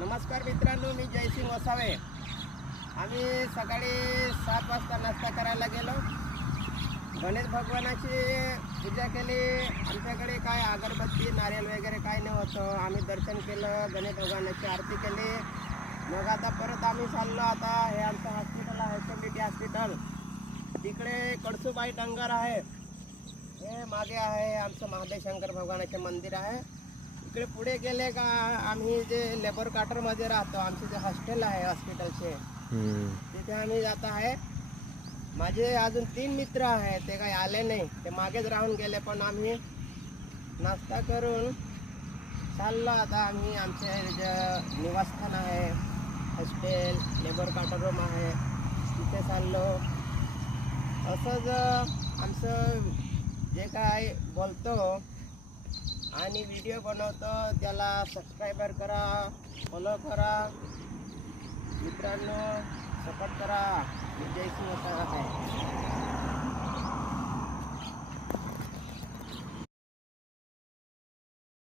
नमस्कार मित्रांनो, मी जयसिंग वसावे। आम्ही सकाळी 7 वाजता नाश्ता करायला गेलो। गणेश भगवानाची पूजा केली। आमच्याकडे काय अगरबत्ती नारळ वगैरे काय नव्हतं। आम्ही दर्शन केलं, गणेश भगवानाची आरती केली। मग आता परत आम्ही चाललो। आता हे आमचं हॉस्पिटल आहे, कम्युनिटी हॉस्पिटल। तिकडे कळसुबाई डंगर आहे, हे मागे आहे आमचं महादेव शंकर भगवानाचे मंदिर आहे। इकडे पुढे गेले का आम्ही जे लेबर क्वार्टरमध्ये राहतो, आमचे जे हॉस्टेल आहे हॉस्पिटलचे, तिथे आम्ही जात आहे। माझे अजून 3 मित्र आहेत, ते काही आले नाही, ते मागेच राहून गेले। पण आम्ही नाश्ता करून चाललो। आता आम्ही आमचे जे निवासस्थान आहे, हॉस्टेल लेबर क्वार्टर रूम आहे, तिथे चाललो। असंच आमचं जे काय बोलतो आणि व्हिडिओ बनवतो त्याला सबस्क्राईबर करा, फॉलो करा मित्रांनो, सपोर्ट करा। जय श्री आहे।